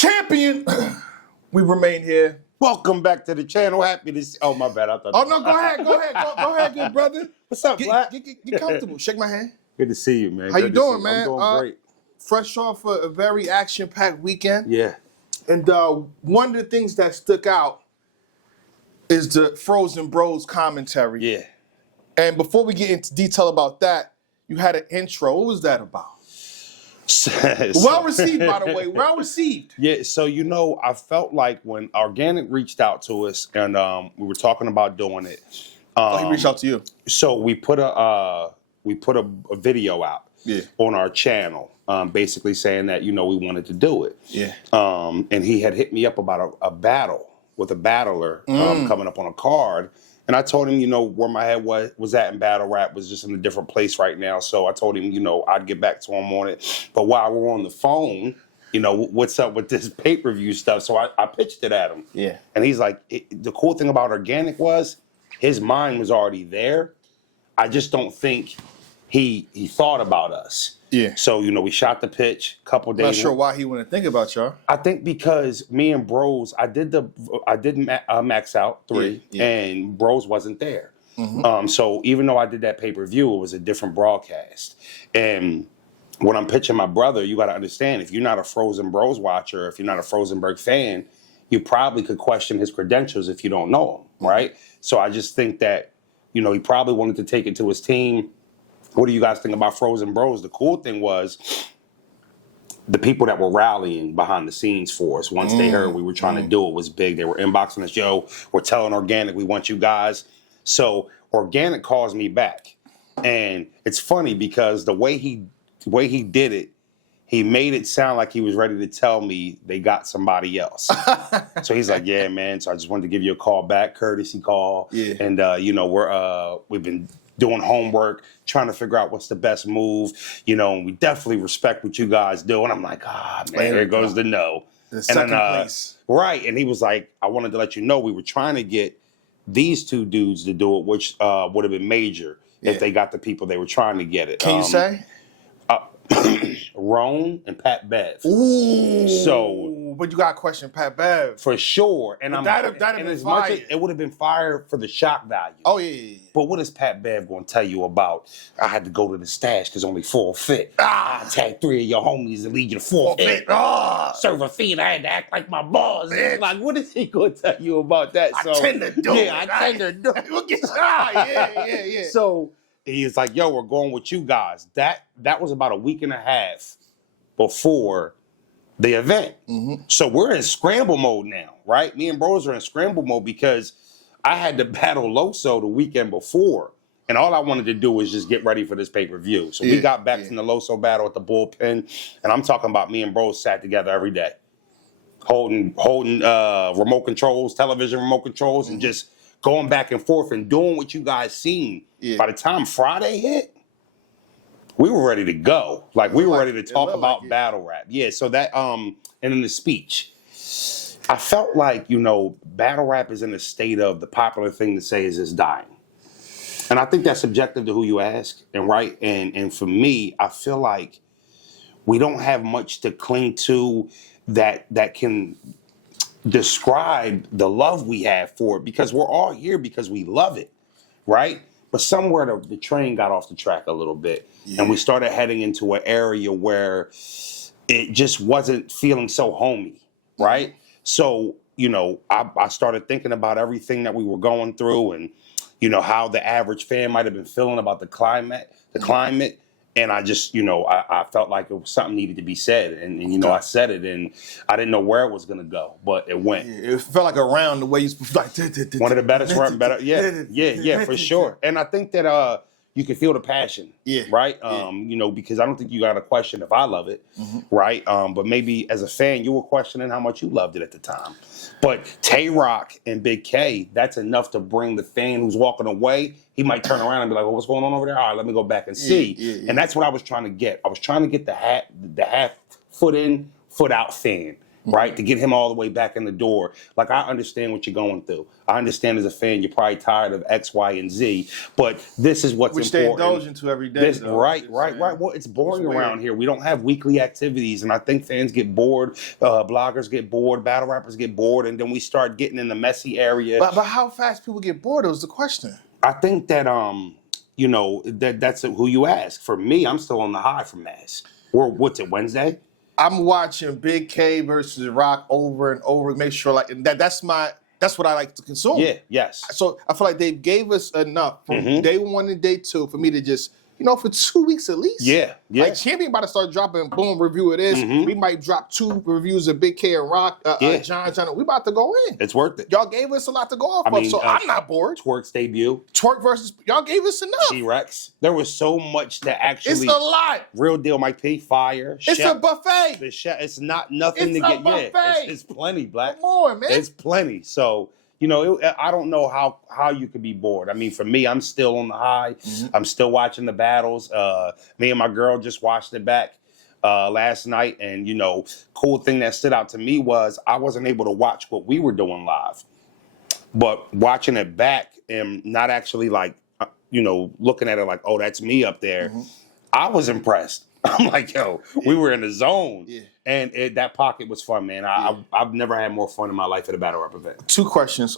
Champion, we remain here. Welcome back to the channel. Happy to see. Oh, my bad. I thought. Oh, no, go ahead, good brother. What's up, Black? Get comfortable. Shake my hand. Good to see you, man. How you Good to doing, see man? I'm doing great. Fresh off a very action-packed weekend. Yeah. And one of the things that stuck out is the Frozen Broze commentary. Yeah. And before we get into detail about that, you had an intro. What was that about? Well received, by the way. Well received. Yeah, so I felt like when Organic reached out to us and we were talking about doing it. He reached out to you. So we put a video out on our channel, basically saying that we wanted to do it. Yeah. And he had hit me up about a battle with a battler coming up on a card. And I told him, where my head was at in battle rap was just in a different place right now. So I told him, I'd get back to him on it. But while we're on the phone, what's up with this pay-per-view stuff? So I pitched it at him. Yeah. And he's like, the cool thing about Organic was his mind was already there. I just don't think he thought about us. Yeah. So, we shot the pitch a couple days. Not sure why he wouldn't think about y'all. I think because me and Broze, I did Max Out 3, and Broze wasn't there. Mm-hmm. So even though I did that pay-per-view, it was a different broadcast. And when I'm pitching my brother, you got to understand, if you're not a Frozen Broze watcher, if you're not a Frozenberg fan, you probably could question his credentials if you don't know him, right? So I just think that, he probably wanted to take it to his team. What do you guys think about Frozen Broze? The cool thing was the people that were rallying behind the scenes for us, once they heard we were trying to do it, was big. They were inboxing us, yo, we're telling Organic we want you guys. So Organic calls me back. And it's funny because the way he did it, he made it sound like he was ready to tell me they got somebody else. So he's like, yeah, man. So I just wanted to give you a call back, courtesy call. Yeah. And, we've been doing homework, trying to figure out what's the best move, and we definitely respect what you guys do. And I'm like, man, here goes the no. The second place. Right. And he was like, I wanted to let you know we were trying to get these two dudes to do it, which would have been major if they got the people they were trying to get it. Can you say? Roan and Pat Bev. Ooh. So, but you got to question Pat Bev. For sure. And that'd have been fire. It would have been fire for the shock value. Oh, yeah. But what is Pat Bev going to tell you about? I had to go to the stash because only 4 fit. I tagged 3 of your homies and lead you to 4 fit. Serve a feed. I had to act like my boss. Like, what is he going to tell you about that? I tend to do it. Yeah, I tend to do it. Yeah. So he's like, yo, we're going with you guys. That was about a week and a half before the event. Mm-hmm. So we're in scramble mode now, right? Me and Broze are in scramble mode because I had to battle Loso the weekend before. And all I wanted to do was just get ready for this pay-per-view. So we got back from the Loso battle at the bullpen. And I'm talking about me and Broze sat together every day, holding remote controls, television remote controls, and just going back and forth and doing what you guys seen. Yeah. By the time Friday hit, we were ready to go. Like, we were ready to talk about battle rap. Yeah, so that, and in the speech, I felt like, battle rap is in a state of, the popular thing to say is it's dying. And I think that's subjective to who you ask, and right? And for me, I feel like we don't have much to cling to that can describe the love we have for it, because we're all here because we love it, right? But somewhere the train got off the track a little bit, and we started heading into an area where it just wasn't feeling so homey, right? So, I started thinking about everything that we were going through, and, how the average fan might have been feeling about the climate, and I just, I felt like it was something needed to be said. And I said it, and I didn't know where it was going to go, but it went. Yeah, it felt like around the way you like. One of the best, better. Yeah, for sure. And I think that you can feel the passion, right? Because I don't think you got to question if I love it, right? But maybe as a fan, you were questioning how much you loved it at the time. But Tay-Rock and Big K, that's enough to bring the fan who's walking away. He might turn around and be like, "Well, what's going on over there? All right, let me go back and see." And that's what I was trying to get. I was trying to get the half foot in, foot out fan. right? To get him all the way back in the door. Like, I understand what you're going through. I understand as a fan, you're probably tired of X, Y, and Z, but this is what's Which important. they indulge into every day, though. Right. Well, it's boring around here. We don't have weekly activities, and I think fans get bored, bloggers get bored, battle rappers get bored, and then we start getting in the messy area. But how fast people get bored was the question. I think that, that's who you ask. For me, I'm still on the high from Mass. Or what's it, Wednesday? I'm watching Big K versus Rock over and over. Make sure that's what I like to consume. Yeah, yes. So I feel like they gave us enough from day one and day two for me to just, for 2 weeks at least. Yeah. Like Champion about to start dropping, boom, review of this. We might drop 2 reviews of Big K and Rock, John. We about to go in. It's worth it. Y'all gave us a lot to go off of, so I'm not bored. Twerk's debut. Twerk versus, y'all gave us enough. T-Rex. There was so much to actually. It's a lot. Real deal, Mike P. Fire. It's a buffet. The chef. It's not nothing It's to get. buffet. Yeah, it's plenty, Black. Come on, man. It's plenty. So. I don't know how you could be bored. I mean, for me, I'm still on the high. I'm still watching the battles. Me and my girl just watched it back last night. And, cool thing that stood out to me was I wasn't able to watch what we were doing live. But watching it back and not actually looking at it like, oh, that's me up there. I was impressed. I'm like, yo, we were in the zone. Yeah. And that pocket was fun, man. I've never had more fun in my life at a battle rap event. 2 questions.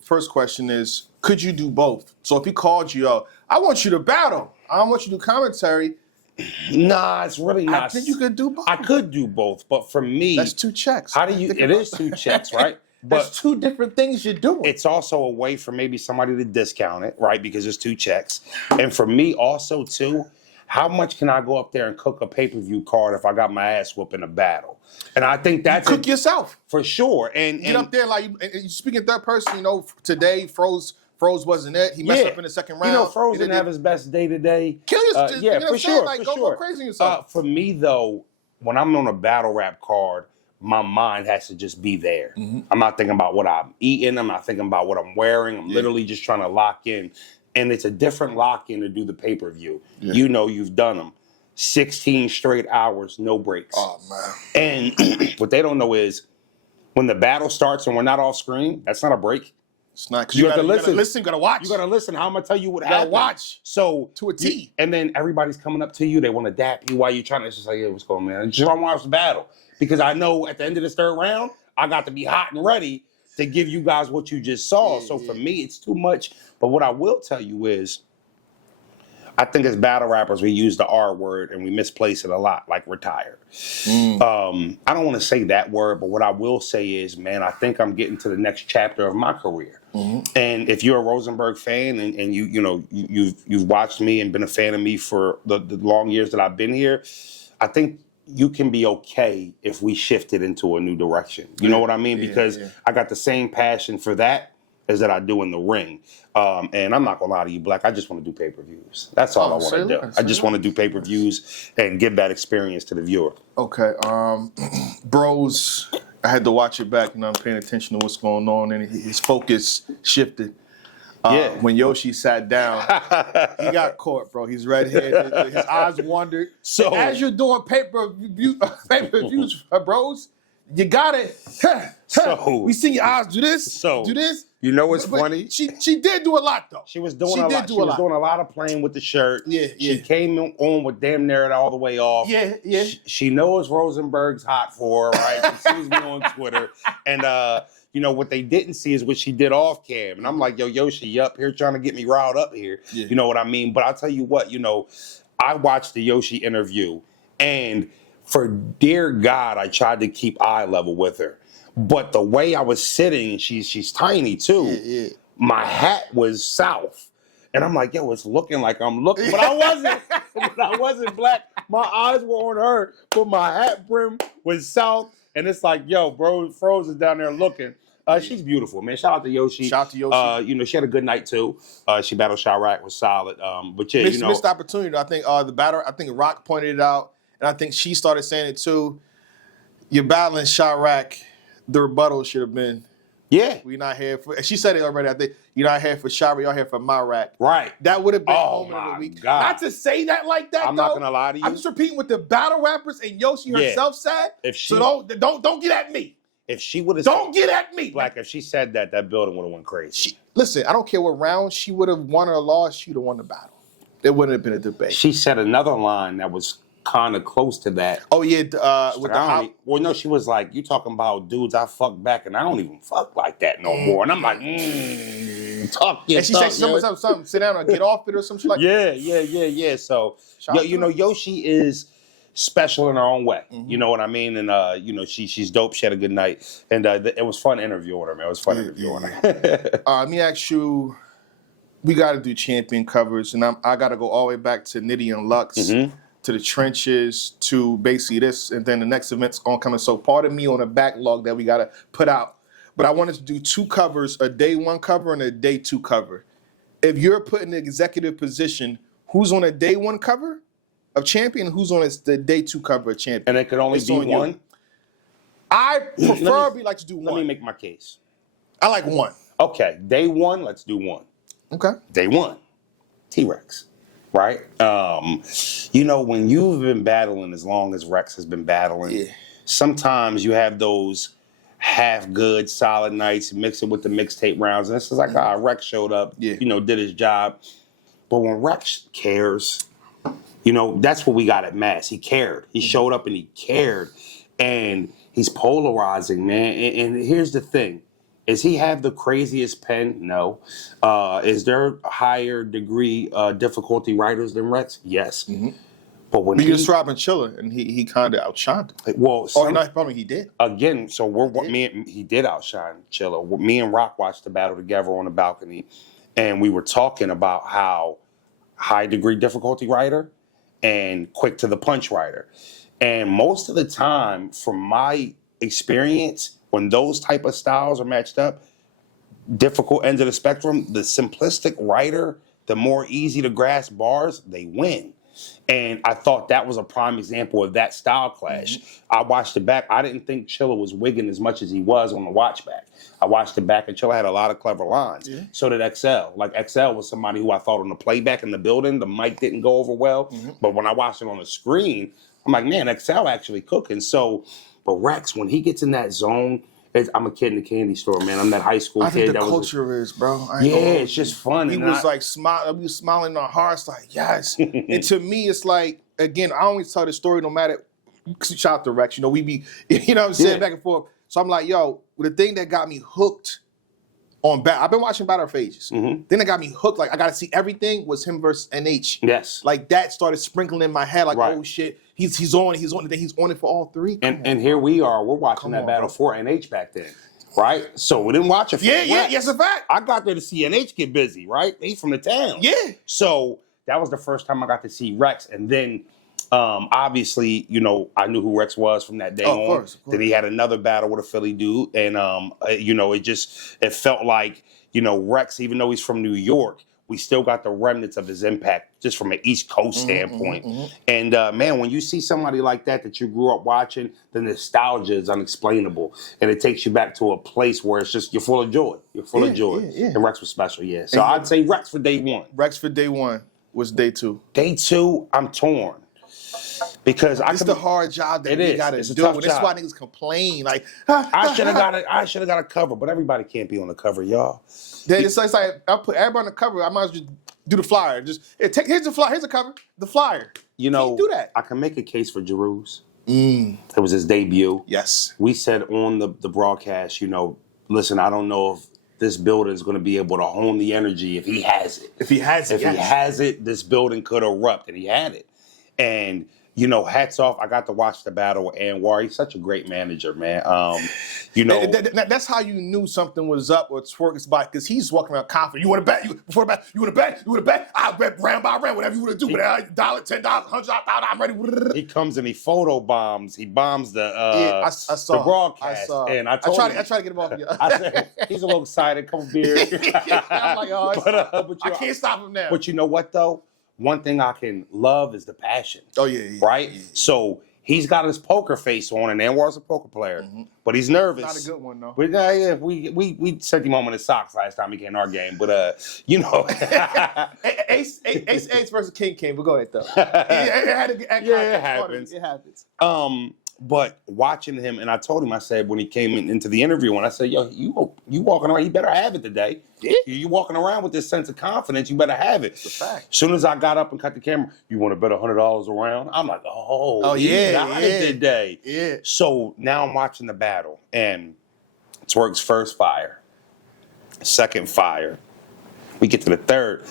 First question is, could you do both? So if he called you, I want you to battle. I don't want you to do commentary. Nah, it's really not. I think you could do both. I could do both, but for me, that's 2 checks. It is 2 checks, right? But that's 2 different things you're doing. It's also a way for maybe somebody to discount it, right? Because it's 2 checks. And for me also, too, how much can I go up there and cook a pay-per-view card if I got my ass whooped in a battle? And I think that's cook yourself for sure. And get up there like you speaking third person. Today Froze wasn't it. He messed up in the second round. Froze didn't have his best day today. Kill yourself. For sure. Like, go crazy on yourself. For me though, when I'm on a battle rap card, my mind has to just be there. I'm not thinking about what I'm eating. I'm not thinking about what I'm wearing. I'm literally just trying to lock in. And it's a different lock-in to do the pay-per-view. Yeah. You've done them. 16 straight hours, no breaks. Oh, man. And what they don't know is when the battle starts and we're not off screen, that's not a break. It's not, because you have to listen. You got to watch. You got to listen. How I'm going to tell you what happened. You got to watch. So, to a T. And then everybody's coming up to you. They want to dap you while you're trying to. It's just like, yeah, what's going on, man? I just want to watch the battle. Because I know at the end of this 3rd round, I got to be hot and ready to give you guys what you just saw. So for me, it's too much. But what I will tell you is, I think as battle rappers, we use the R word and we misplace it a lot, like retired. I don't want to say that word, but what I will say is, man, I think I'm getting to the next chapter of my career. And if you're a Rosenberg fan and you've watched me and been a fan of me for the long years that I've been here, I think you can be okay if we shift it into a new direction. You know what I mean? Because I got the same passion for that as that I do in the ring. And I'm not gonna lie to you, Black. I just want to do pay-per-views. That's all I want to do. I just want to do pay-per-views and give that experience to the viewer. Okay. Broze, I had to watch it back and I'm paying attention to what's going on, and his focus shifted. When Yoshi sat down, he got caught, bro. He's red-handed. His eyes wandered. So as you're doing pay-per-views, Broze, you got it. So we see your eyes do this. Do this. You know what's funny? She did do a lot though. She was doing a lot. She was doing a lot of playing with the shirt. She came on with damn near it all the way off. She knows Rosenberg's hot for her, right? She sees me on Twitter, and what they didn't see is what she did off cam. And I'm like, yo, Yoshi, you up here trying to get me riled up here? You know what I mean? But I'll tell you what, I watched the Yoshi interview, and for dear God, I tried to keep eye level with her. But the way I was sitting, she's tiny too. My hat was south. And I'm like, yo, it's looking like I'm looking. But I wasn't. I wasn't Black. My eyes were on her, but my hat brim was south. And it's like, yo, bro, Froze is down there looking. She's beautiful, man. Shout out to Yoshi. Shout out to Yoshi. She had a good night too. She battled Chirac, was solid. But yeah, missed opportunity. I think the batter. I think Rock pointed it out, and I think she started saying it too. You're battling Chirac. The rebuttal should have been Yeah. We're not here for. She said it already. I think you're not here for Shira. Y'all here for my rack. Right. That would have been Oh moment of the my week. God. Not to say that like that. I'm though. not gonna lie to you. I'm just repeating what the battle rappers and Yoshi herself said. If she, so don't get at me. If she would have, don't get at me. Like if she said that, that building would have went crazy. Listen, I don't care what round she would have won or lost. She'd have won the battle. It wouldn't have been a debate. She said another line that was kind of close to that. Oh yeah, with well, no, she was like, "You talking about dudes I fuck back, and I don't even fuck like that no more." And I'm like, "Talk your." And she said something, sit down or get off it or something like. Yeah. So Yoshi is special in her own way. Mm-hmm. You know what I mean? And she's dope. She had a good night, and it was fun interviewing her, man. It was fun interviewing her. Let me ask you. We got to do champion covers, and I got to go all the way back to Nitty and Lux. Mm-hmm. To the trenches, to basically this, and then the next event's coming. So part of me on a backlog that we gotta put out. But I wanted to do 2 covers, a day 1 cover and a day 2 cover. If you're put in the executive position, who's on a day 1 cover of champion, who's on the day 2 cover of champion? And it could only be one? You. I preferably like to do 1. Let me make my case. I like 1. Okay, day 1, let's do 1. Okay. Day 1, T-Rex. Right? When you've been battling as long as Rex has been battling, sometimes you have those half good, solid nights, mix it with the mixtape rounds. And it's like, Rex showed up, did his job. But when Rex cares, that's what we got at Mass. He cared. He showed up and he cared. And he's polarizing, man. And here's the thing. Does he have the craziest pen? No. Is there higher degree difficulty writers than Rex? Yes. Mm-hmm. But when he was Rob and Chiller, and he kind of outshined him. Well, probably he did. Again, so he did outshine Chiller. Me and Rock watched the battle together on the balcony, and we were talking about how high degree difficulty writer and quick to the punch writer. And most of the time, from my experience, when those type of styles are matched up, difficult ends of the spectrum, the simplistic writer, the more easy to grasp bars, they win. And I thought that was a prime example of that style clash. Mm-hmm. I watched it back. I didn't think Chiller was wigging as much as he was on the watch back. I watched it back, and Chiller had a lot of clever lines. Yeah. So did XL. Like, XL was somebody who I thought on the playback in the building, the mic didn't go over well. Mm-hmm. But when I watched it on the screen, I'm like, man, XL actually cooking. So, but Rex, when he gets in that zone, I'm a kid in the candy store, man. I'm that high school kid. I think the culture is, bro. It's just fun. He was like smiling. We was smiling in our hearts, like yes. And to me, it's like again, I always tell the story. No matter, shout out to Rex. We be, what I'm saying, back and forth. So I'm like, yo, the thing that got me hooked on I've been watching Battle of Ages. Mm-hmm. Thing that got me hooked, like I got to see everything, was him versus NH. Yes. Like that started sprinkling in my head, like oh shit. He's on, and then he's on it for all 3. And here we are. We're watching that battle for NH back then, right? So we didn't watch it for yes, a fact. I got there to see NH get busy, right? He's from the town. Yeah. So that was the first time I got to see Rex. And then, obviously, I knew who Rex was from that day on. Of course. Then he had another battle with a Philly dude. And, it felt like, Rex, even though he's from New York, we still got the remnants of his impact just from an East Coast standpoint. Mm-hmm. And, man, when you see somebody like that you grew up watching, the nostalgia is unexplainable. And it takes you back to a place where it's just, you're full of joy. You're full of joy. Yeah. And Rex was special, yeah. So I'd say Rex for day 1. Rex for day 1 was day 2. Day 2, I'm torn. Because it's the hard job that we gotta do. That's why niggas complain. Like I should have got a cover, but everybody can't be on the cover, y'all. Then it's like I'll put everybody on the cover. I might as well just do the flyer. Here's the flyer. Here's the cover. The flyer. You do that. I can make a case for Jeruz. It was his debut. Yes. We said on the broadcast, listen, I don't know if this building is going to be able to hone the energy if he has it. If he has it, this building could erupt, and he had it. And hats off. I got to watch the battle with Anwar. He's such a great manager, man. That's how you knew something was up or twerk is by, because he's walking around confident. You want to bet? You want to bet? I bet round by round, whatever you want to do. $1, $10, $100, I'm ready. He comes and he photo bombs. He bombs the the broadcast. I tried to get him off. I said he's a little excited. Couple beers. I'm like, but I can't stop him now. But you know what though? One thing I can love is the passion. Oh, yeah. Right? Yeah. So he's got his poker face on, and Anwar's a poker player, but he's nervous. Not a good one though. But we sent him home in his socks last time he came in our game. But Ace versus King. But go ahead though. It happens. It happens. But watching him, and I told him, I said when he came into the interview, and I said, "Yo, you walking around, you better have it today. Yeah. You walking around with this sense of confidence, you better have it." It's a fact. As soon as I got up and cut the camera, you want to bet $100 around? I'm like, oh yeah, got it today. Yeah. So now I'm watching the battle, and Twerk's first fire, second fire. We get to the third.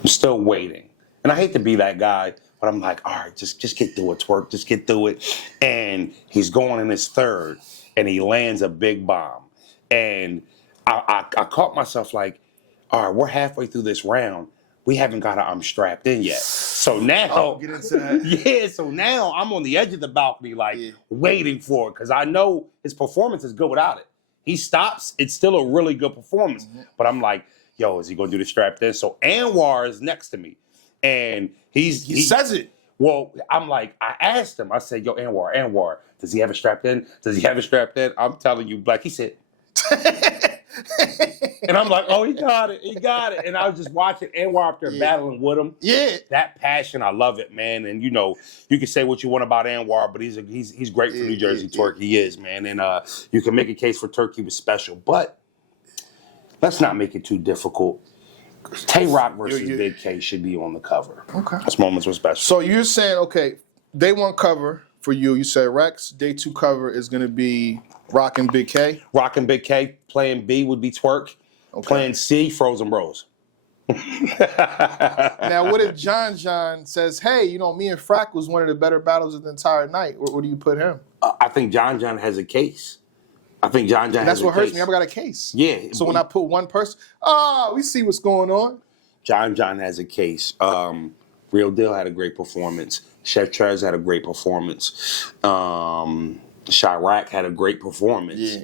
I'm still waiting, and I hate to be that guy. But I'm like, all right, just get through it, Twerk. Just get through it. And he's going in his third, and he lands a big bomb. And I caught myself like, all right, we're halfway through this round. We haven't got I'm strapped in yet. So now, get into that. So now I'm on the edge of the balcony, like waiting for it, because I know his performance is good without it. He stops, it's still a really good performance. But I'm like, yo, is he going to do the strapped in? So Anwar is next to me. And he says it. Well, I'm like, I asked him, I said, yo, Anwar, does he have it strapped in? Does he have it strapped in? I'm telling you, Black, he said. And I'm like, oh, he got it. And I was just watching Anwar up there battling with him. Yeah. That passion, I love it, man. And, you know, you can say what you want about Anwar, but he's great for New Jersey, Twerk. He is, man. And you can make a case for Turkey was special. But let's not make it too difficult. Tay-Rock versus Big K should be on the cover. Okay. Those moments were special. So you're saying, okay, day one cover for you. You said Rex. Day two cover is going to be Rock and Big K. Rock and Big K. Playing B would be Twerk. Okay. Playing C, Frozen Broze. Now, what if John says, hey, you know, me and Frack was one of the better battles of the entire night? Where do you put him? I think John has a case. I think John has a case. That's what hurts me. I've got a case. Yeah. So when I put one person, we see what's going on. John has a case. Real Deal had a great performance. Chef Trez had a great performance. Chirac had a great performance.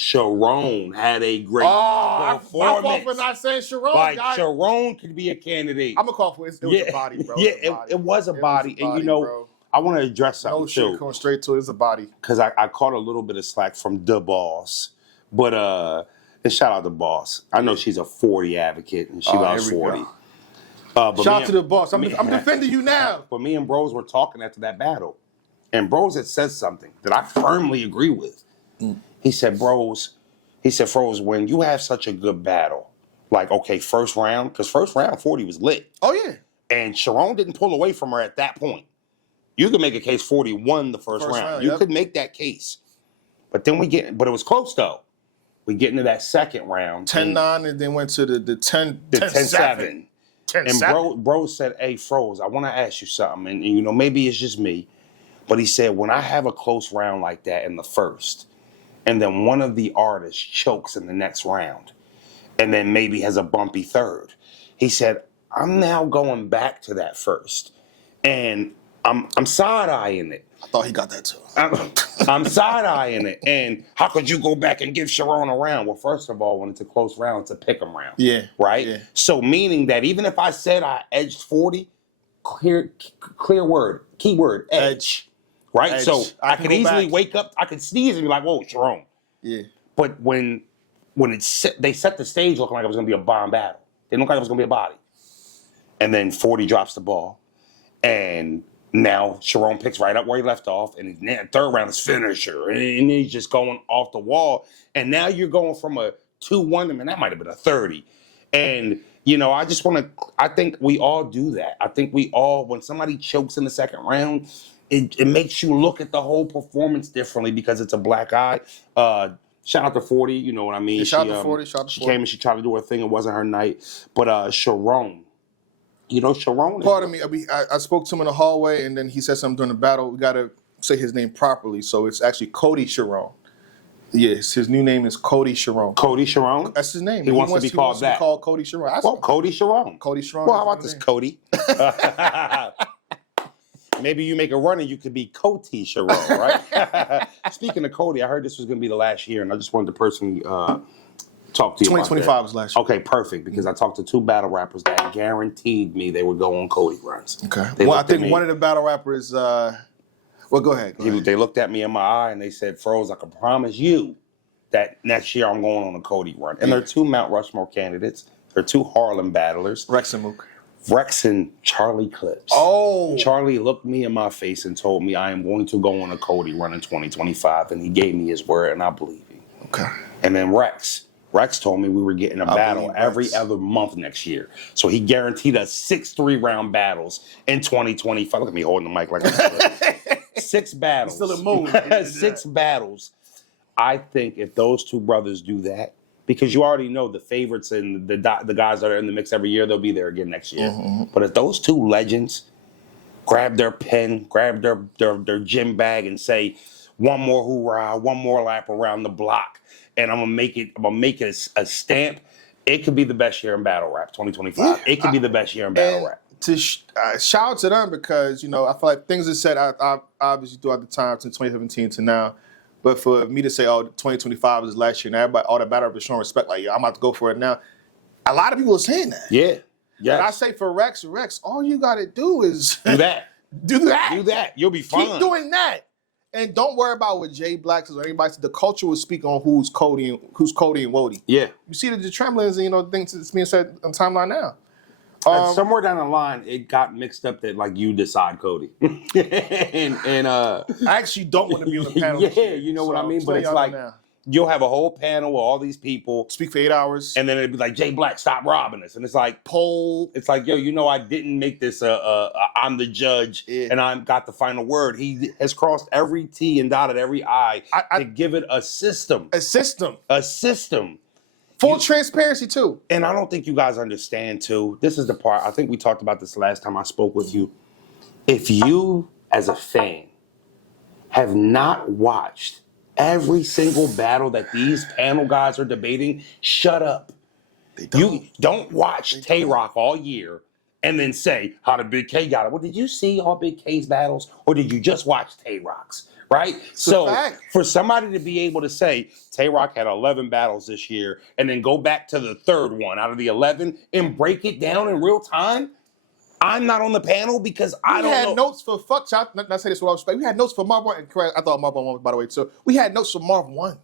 Sharon had a great performance. I'm off for not saying Sharon. Like, Sharon could be a candidate. I'm going to call for it. It was a body, bro. It was a body. And, you know, bro, I want to address something, too. No shit, going straight to it. It's a body. Because I caught a little bit of slack from the boss. But, and shout out to Boss. I know she's a 40 advocate, and she loves 40. Shout out to the boss. I'm defending you now. But me and Broze were talking after that battle. And Broze had said something that I firmly agree with. He said, Froze, when you have such a good battle, like, okay, first round, because first round 40 was lit. Oh, yeah. And Sharon didn't pull away from her at that point. You could make a case 40 won the first round. You could make that case. But then but it was close, though. We get into that second round. 10-9, and then went to the 10-7. 10-7. And Broze said, hey, Froze, I want to ask you something. And, you know, maybe it's just me. But he said, when I have a close round like that in the first, and then one of the artists chokes in the next round, and then maybe has a bumpy third, he said, I'm now going back to that first. And I'm side-eyeing it. I thought he got that too. I'm side-eyeing it. And how could you go back and give Sharon a round? Well, first of all, when it's a close round, it's a pick 'em round. Yeah. Right? Yeah. So meaning that even if I said I edged 40, clear word, keyword, edge. Right? Edge. So I could easily wake up, I could sneeze and be like, whoa, Sharon. Yeah. But when they set the stage looking like it was going to be a bomb battle. It looked like it was going to be a body. And then 40 drops the ball. And now Sharon picks right up where he left off, and the third round is finisher, and he's just going off the wall. And now you're going from a 2-1, I mean, that might have been a 30. And, you know, I think we all do that. I think we all, when somebody chokes in the second round, it makes you look at the whole performance differently because it's a black eye. Shout out to 40, you know what I mean? Yeah, shout out to 40. She came and she tried to do her thing. It wasn't her night. But Sharon. You know, Sharon. Pardon me. I spoke to him in the hallway, and then he said something during the battle. We got to say his name properly. So it's actually Coty Sharon. Yes, his new name is Coty Sharon. Coty Sharon? That's his name. He wants to be called that. Called Coty Sharon. Well, Coty Sharon. Coty Sharon. Well, how about this, Coty? Maybe you make a run and you could be Coty Sharon, right? Speaking of Coty, I heard this was going to be the last year, and I just wanted to personally talk to you 2025 was last year. Okay, perfect, because I talked to 2 battle rappers that guaranteed me they would go on Coty runs. Okay. Well, I think one of the battle rappers, Well, go ahead. They looked at me in my eye and they said, Froze, I can promise you that next year I'm going on a Coty run. And they're two Mount Rushmore candidates. They're two Harlem battlers. Rex and Mook. Rex and Charlie Clips. Oh. Charlie looked me in my face and told me I am going to go on a Coty run in 2025. And he gave me his word, and I believe him. Okay. And then Rex told me we were getting a battle every other month next year. So he guaranteed us 6 3-round battles in 2025. Look at me holding the mic like I'm 6 battles. Still a mood. 6 battles. I think if those two brothers do that, because you already know the favorites and the guys that are in the mix every year, they'll be there again next year. Mm-hmm. But if those two legends grab their pen, grab their gym bag and say, one more hoorah, one more lap around the block, and I'm gonna make it a stamp, it could be the best year in battle rap, 2025. Yeah, it could be the best year in battle rap. To shout out to them because, I feel like things are said I obviously throughout the time since 2017 to now. But for me to say, 2025 is last year, and everybody, all the battle rappers showing respect, like, I'm about to go for it now. A lot of people are saying that. Yeah. But I say for Rex, all you got to do is do that. Do that. You'll be fine. Keep doing that. And don't worry about what Jay Black says or anybody says. The culture will speak on who's Coty and Wody. Yeah. You see the tremblings and, things that's being said on timeline now. Somewhere down the line, it got mixed up that like you decide Coty, and I actually don't want to be on the panel. Yeah, you know what I mean. But it's like you'll have a whole panel with all these people speak for 8 hours, and then it'd be like Jay Black, stop robbing us, and it's like poll. It's like I didn't make this. I'm the judge, and I got the final word. He has crossed every T and dotted every I to give it a system. A system. Full transparency, too. And I don't think you guys understand, too. This is the part. I think we talked about this last time I spoke with you. If you, as a fan, have not watched every single battle that these panel guys are debating, shut up. You don't watch Tay-Rock all year and then say, how did Big K got it? Well, did you see all Big K's battles? Or did you just watch Tay-Rock's? Right? So for somebody to be able to say Tay-Rock had 11 battles this year and then go back to the third one out of the 11 and break it down in real time, I'm not on the panel because I don't know. We had notes for not say this with all respect. We had notes for Marv 1. I thought Marv 1 by the way, too. We had notes for Marv 1.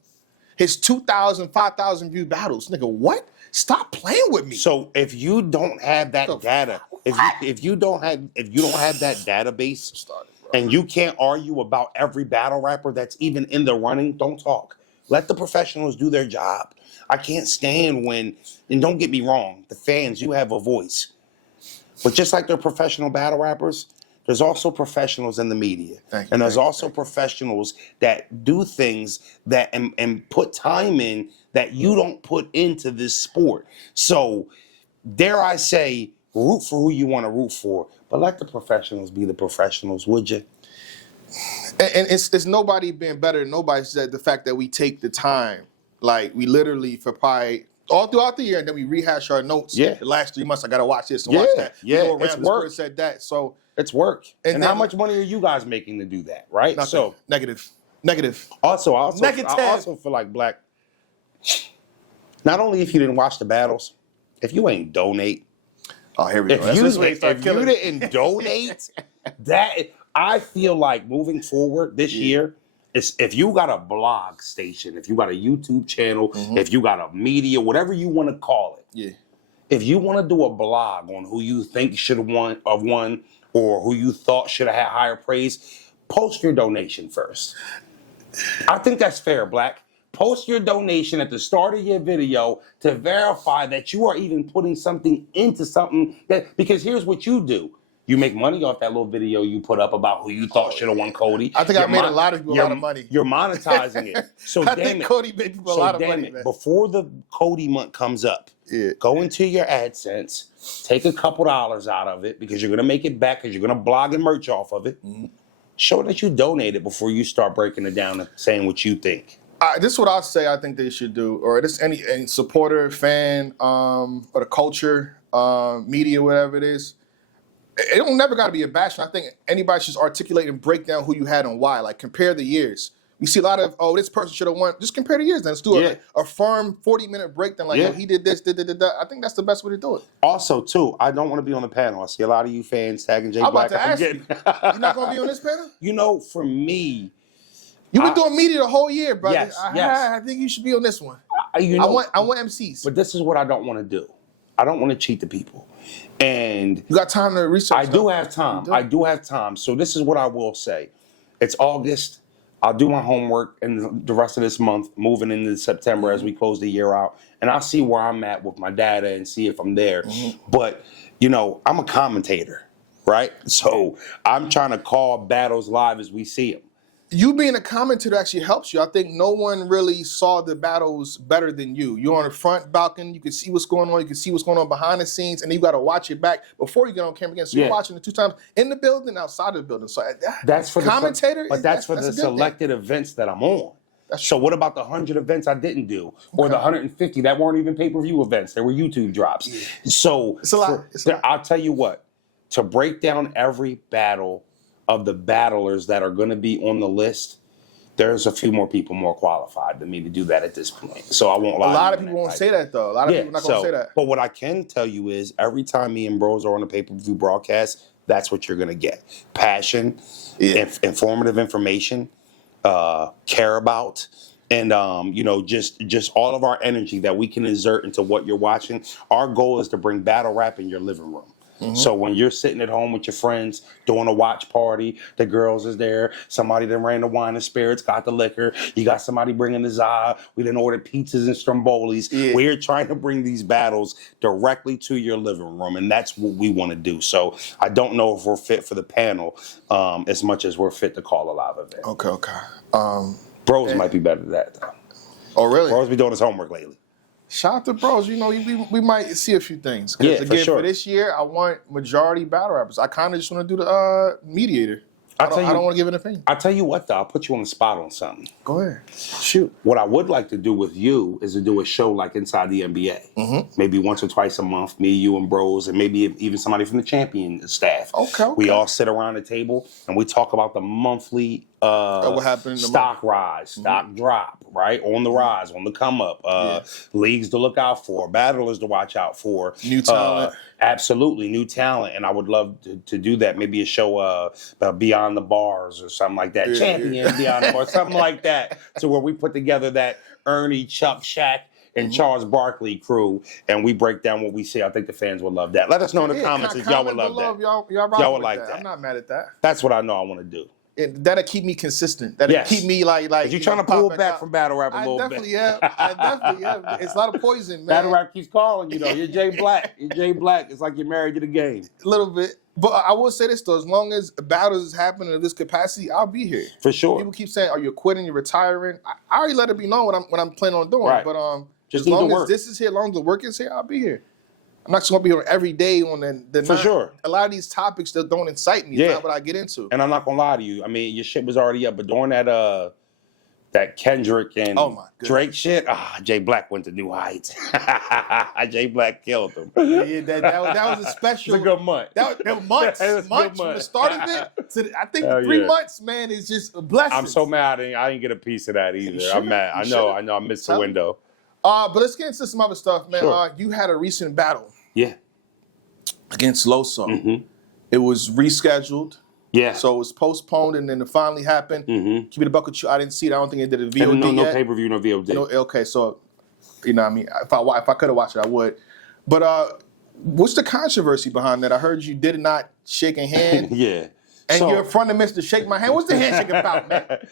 His 2,000, 5,000 view battles. Nigga, what? Stop playing with me. So if you don't have that data, if you don't have that database, and you can't argue about every battle rapper that's even in the running, don't talk. Let the professionals do their job. I can't stand when, and don't get me wrong, the fans, you have a voice. But just like they're professional battle rappers, there's also professionals in the media. And there's also professionals that do things that and put time in that you don't put into this sport. So, dare I say, root for who you want to root for, but let the professionals be the professionals, would you? And it's nobody being better than nobody. Said the fact that we take the time, like we literally for probably all throughout the year, and then we rehash our notes. Yeah. The last 3 months, I got to watch this and watch that. Yeah, it's work. Said that, so it's work. And how much money are you guys making to do that, right? Nothing. So negative. Also, I also feel like Black. Not only if you didn't watch the battles, if you ain't donate. Oh, here we go. If you didn't donate, that I feel like moving forward this year, if you got a blog station, if you got a YouTube channel, if you got a media, whatever you want to call it, if you want to do a blog on who you think should have won or who you thought should have had higher praise, post your donation first. I think that's fair, Black. Post your donation at the start of your video to verify that you are even putting something into something because here's what you do. You make money off that little video you put up about who you thought should have won Coty. I think I made a lot of people a lot of money. You're monetizing it. So I think Coty made people a lot of money. Man. Before the Coty month comes up, go into your AdSense, take a couple dollars out of it because you're going to make it back because you're going to blog and merch off of it. Show that you donated before you start breaking it down and saying what you think. This is what I'll say I think they should do, or this any supporter, fan, or the culture, media, whatever it is. It don't never got to be a bash. I think anybody should articulate and break down who you had and why. Like compare the years. We see a lot of, this person should have won. Just compare the years then. Let's do a firm 40-minute breakdown. Like, yo, he did this, did that. I think that's the best way to do it. Also, too, I don't want to be on the panel. I see a lot of you fans tagging Jay Black. I'm about to ask you. You're not going to be on this panel? You know, for me... You've been doing media the whole year, brother. Yes, I think you should be on this one. I want MCs. But this is what I don't want to do. I don't want to cheat the people. And you got time to research. I do have time. I do have time. So this is what I will say. It's August. I'll do my homework and the rest of this month, moving into September as we close the year out. And I'll see where I'm at with my data and see if I'm there. But, you know, I'm a commentator, right? So I'm trying to call battles live as we see them. You being a commentator actually helps you. I think no one really saw the battles better than you. You're on the front balcony. You can see what's going on. You can see what's going on behind the scenes. And then you got to watch it back before you get on camera again. So you're watching it 2 times in the building, outside of the building. So that's for commentator. But that's for the selected events that I'm on. So what about the 100 events I didn't do? Or the 150 that weren't even pay-per-view events? They were YouTube drops. So it's a lot. I'll tell you what. To break down every battle of the battlers that are going to be on the list, there's a few more people more qualified than me to do that at this point. So I won't lie. A lot of people won't say that, though. A lot of people are not going to say that. But what I can tell you is every time me and Broze are on a pay-per-view broadcast, that's what you're going to get. Passion, informative information, care about, and just all of our energy that we can exert into what you're watching. Our goal is to bring battle rap in your living room. So when you're sitting at home with your friends doing a watch party, the girls is there, somebody that ran the wine and spirits, got the liquor, you got somebody bringing the za, we done ordered pizzas and strombolis. We're trying to bring these battles directly to your living room, and that's what we want to do. So I don't know if we're fit for the panel as much as we're fit to call a live event. Okay. Broze might be better at that, though. Oh, really? Broze be doing his homework lately. Shout out to Broze. You know, we might see a few things. Again, for this year, I want majority battle rappers. I kind of just want to do the mediator. I don't want to give an opinion. I'll tell you what, though. I'll put you on the spot on something. Go ahead. Shoot. What I would like to do with you is to do a show like Inside the NBA. Maybe once or twice a month, me, you, and Broze, and maybe even somebody from the champion staff. Okay. We all sit around the table and we talk about the monthly what happened stock rise, stock drop, right? On the rise, on the come up. Leagues to look out for, battlers to watch out for. New talent. Absolutely, new talent. And I would love to do that. Maybe a show Beyond the Bars or something like that. Champion Beyond the Bars, something like that. To where we put together that Ernie, Chuck, Shaq, and Charles Barkley crew, and we break down what we see. I think the fans would love that. Let us know in the comments if y'all would love that. Y'all would like that. I'm not mad at that. That's what I know I want to do. That'll keep me consistent. That'll keep me like. You're trying to pull back from battle rap a little bit. I definitely am. It's a lot of poison, man. Battle rap keeps calling you, though. You're Jay Black. It's like you're married to the game. A little bit. But I will say this, though. As long as battles is happening in this capacity, I'll be here. For sure. People keep saying, are you quitting, you're retiring? I already let it be known what I'm planning on doing. Right. But just as long as this is here, as long as the work is here, I'll be here. I'm not just going to be on every day on the For sure. A lot of these topics that don't incite me. It's not what I get into. And I'm not going to lie to you. I mean, your shit was already up, but during that Kendrick and Drake shit, Jay Black went to new heights. Jay Black killed him. Yeah, that was a special. It's a good month. That was months from the start of it to I think 3 months, man, is just a blessing. I'm so mad I didn't get a piece of that either. I'm mad. I know. I missed the window. But let's get into some other stuff, man. Sure. You had a recent battle. Yeah. Against Loso. It was rescheduled. Yeah. So it was postponed, and then it finally happened. Keep it a buck with you. I didn't see it. I don't think it did a VOD no yet. pay-per-view, no VOD. Okay, so, you know what I mean? If I could have watched it, I would. But what's the controversy behind that? I heard you did not shake a hand. Yeah. And you're in front of Mr. Shake My Hand. What's the handshake about, man?